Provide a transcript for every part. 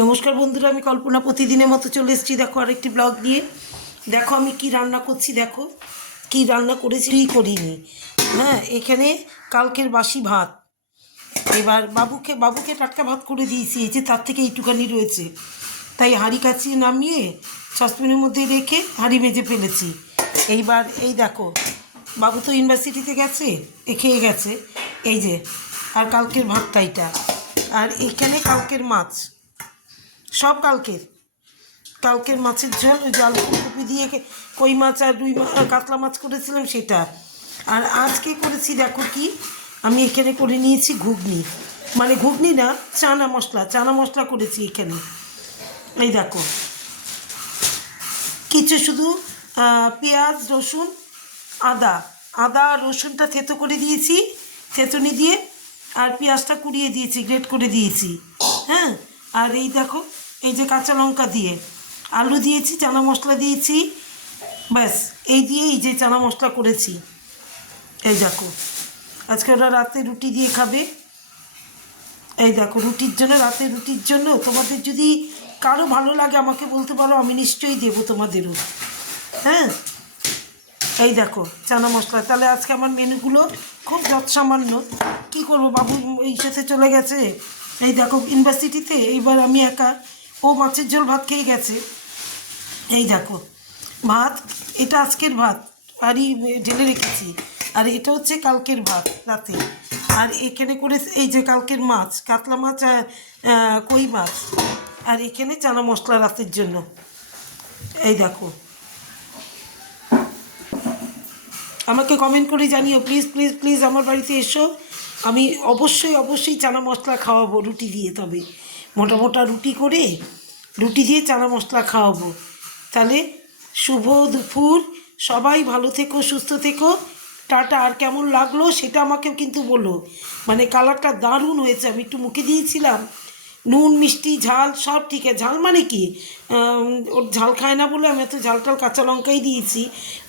নমস্কার বন্ধুরা, আমি কল্পনা প্রতিদিনের মতো চলে এসেছি। দেখো আরেকটি ব্লগ নিয়ে। দেখো আমি কি রান্না করছি, দেখো কি রান্না করেছি করিনি। হ্যাঁ, এখানে কালকের বাসি ভাত। এবার বাবুকে টাটকা ভাত করে দিয়েছি, এই যে তার থেকে এইটুখানি রয়েছে, তাই হাঁড়ি কাচিয়ে নামিয়ে সসপ্যানের মধ্যে রেখে হাঁড়ি মেজে ফেলেছি। এইবার এই দেখো, বাবু তো ইউনিভার্সিটিতে গেছে, খেয়ে গেছে। এই যে, আর কালকের ভাতটা এটা, আর এখানে কালকের মাছ, সব কালকের মাছের ঝোল, ওই জাল ফুলকপি দিয়ে কই মাছ আর রুই মাছ, কাতলা মাছ করেছিলাম সেটা। আর আজকে করেছি দেখো কি, আমি এখানে করে নিয়েছি ঘুগনি, মানে ঘুগনি না, চানা মশলা করেছি এখানে। এই দেখো, কিছু শুধু পেঁয়াজ রসুন আদা আদা আর রসুনটা থেতো করে দিয়েছি, থেতনি দিয়ে, আর পেঁয়াজটা কুড়িয়ে দিয়েছি, গ্রেট করে দিয়েছি। হ্যাঁ, আর এই দেখো, এই যে কাঁচা লঙ্কা দিয়ে আলু দিয়েছি, চানা মশলা দিয়েছি, ব্যাস এই দিয়ে এই যে চানা মশলা করেছি। এই দেখো, আজকে ওরা রাতে রুটি দিয়ে খাবে। এই দেখো, রাতে রুটির জন্য তোমাদের যদি কারো ভালো লাগে আমাকে বলতে পারো, আমি নিশ্চয়ই দেবো তোমাদেরও। হ্যাঁ, এই দেখো চানা মশলা। তাহলে আজকে আমার মেনুগুলো খুব যৎসামান্য। কী করবো, বাবু এই সাথে চলে গেছে, এই দেখো ইউনিভার্সিটিতে। এইবার আমি একা, ও মাছের ঝোল ভাত খেয়ে গেছে। এই দেখো ভাত, এটা আজকের ভাত, আরই ঢেলে রেখেছি। আর এটা হচ্ছে কালকের ভাত রাতে। আর এখানে করে এই যে কালকের মাছ, কাতলা মাছ আর কই মাছ। আর এখানে চানা মশলা রাতের জন্য। এই দেখো, আমাকে কমেন্ট করে জানিও প্লিজ প্লিজ প্লিজ, আমার বাড়িতে এসো। আমি অবশ্যই চানা মশলা খাওয়াবো রুটি দিয়ে, তবে মোটা মোটা রুটি করে রুটি দিয়ে চানা মশলা খাওয়াবো। তাহলে শুভ দুপুর, সবাই ভালো থেকো, সুস্থ থেকো, টাটা। আর কেমন লাগলো সেটা আমাকেও কিন্তু বলো, মানে কালারটা দারুণ হয়েছে। আমি একটু মুখে দিয়েছিলাম, নুন মিষ্টি ঝাল সব ঠিক আছে। ঝাল মানে কি, ওর ঝাল খায় না বলে আমি এত ঝাল টাল কাঁচা লঙ্কাই দিয়েছি।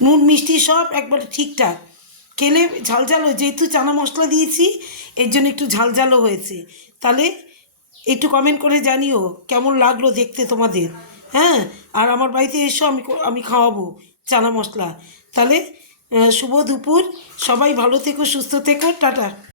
নুন মিষ্টি সব একবারে ঠিকঠাক। খেলে ঝাল ঝাল, যেহেতু চানা মশলা দিয়েছি এর জন্য একটু ঝাল ঝালও হয়েছে। তাহলে একটু কমেন্ট করে জানিও কেমন লাগলো দেখতে তোমাদের। হ্যাঁ, আর আমার বাড়িতে এসো, আমি খাওয়াবো চানা মশলা। তাহলে শুভ দুপুর, সবাই ভালো থেকো, সুস্থ থেকো, টাটা।